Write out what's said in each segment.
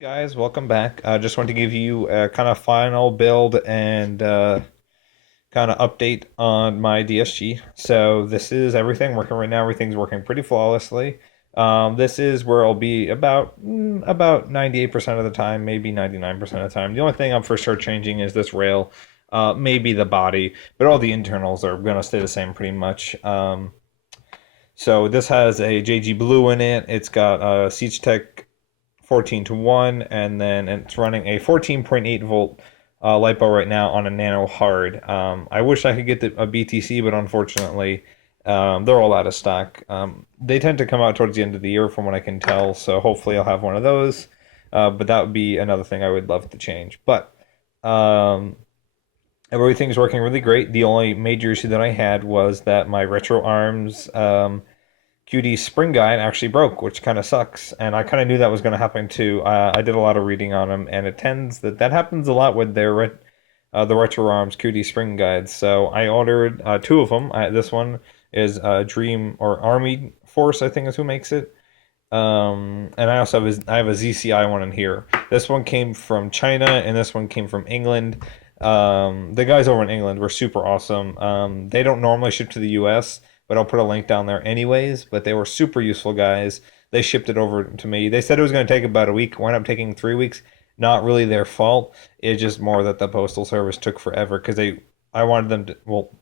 Guys, welcome back. I just want to give you a kind of final build and kind of update on my DSG. So this is everything working right now. Everything's working pretty flawlessly. This is where I'll be about 98% of the time, maybe 99% of the time. The only thing I'm for sure changing is this rail, maybe the body, but all the internals are gonna stay the same pretty much. So this has a JG Blue in it. It's got a Siege Tech 14 to 1, and then it's running a 14.8 volt LiPo right now on a nano hard. I wish I could get a BTC, but unfortunately, they're all out of stock. They tend to come out towards the end of the year, from what I can tell, so hopefully I'll have one of those. But that would be another thing I would love to change. But everything's working really great. The only major issue that I had was that my retro arms QD spring guide actually broke, which kind of sucks. And I kind of knew that was going to happen too. I did a lot of reading on them, and it tends that happens a lot with the retro arms QD spring guides. So I ordered two of them. This one is Dream or Army Force, I think is who makes it. And I also have a ZCI one in here. This one came from China, and this one came from England. The guys over in England were super awesome. They don't normally ship to the US, but I'll put a link down there anyways. But they were super useful guys. They shipped it over to me. They said it was going to take about a week. Wound up taking 3 weeks. Not really their fault. It's just more that the postal service took forever because I wanted them to, well,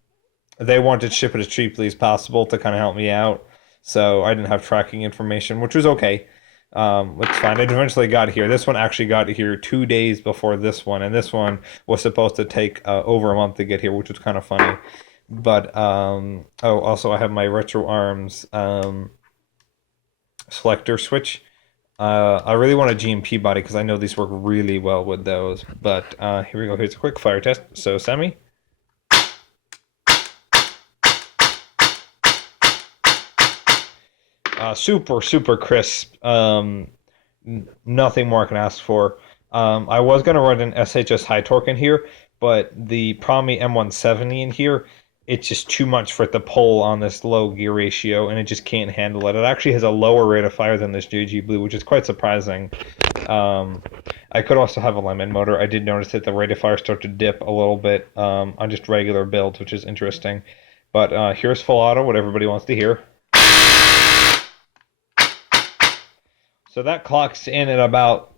they wanted to ship it as cheaply as possible to kind of help me out. So I didn't have tracking information, which was okay. It's fine. It eventually got here. This one actually got here 2 days before this one, and this one was supposed to take over a month to get here, which was kind of funny. But oh, also I have my retro arms selector switch. I really want a GMP body because I know these work really well with those. But here we go. Here's a quick fire test. So semi. Super crisp. Nothing more I can ask for. I was gonna run an SHS high torque in here, but the Promi M170 in here, it's just too much for it to pull on this low gear ratio, and it just can't handle it. It actually has a lower rate of fire than this JG Blue, which is quite surprising. I could also have a lemon motor. I did notice that the rate of fire start to dip a little bit on just regular builds, which is interesting. But here's full auto, what everybody wants to hear. So that clocks in at about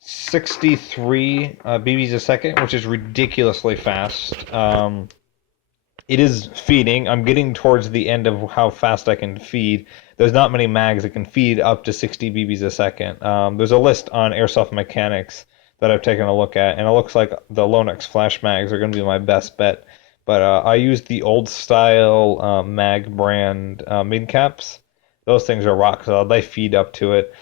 63 BBs a second, which is ridiculously fast. It is feeding. I'm getting towards the end of how fast I can feed. There's not many mags that can feed up to 60 BBs a second. There's a list on Airsoft Mechanics that I've taken a look at, and it looks like the Lonex flash mags are going to be my best bet. But I used the old style mag brand mid caps. Those things are rock solid. They feed up to it.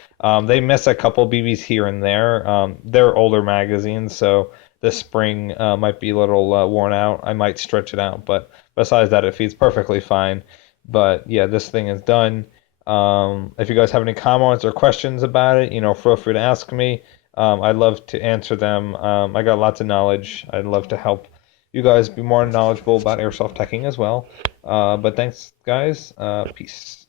They miss a couple BBs here and there. They're older magazines, so the spring might be a little worn out. I might stretch it out, but besides that, it feeds perfectly fine. But yeah, this thing is done. If you guys have any comments or questions about it, feel free to ask me. I'd love to answer them. I got lots of knowledge. I'd love to help you guys be more knowledgeable about airsoft teching as well. But thanks, guys. Peace.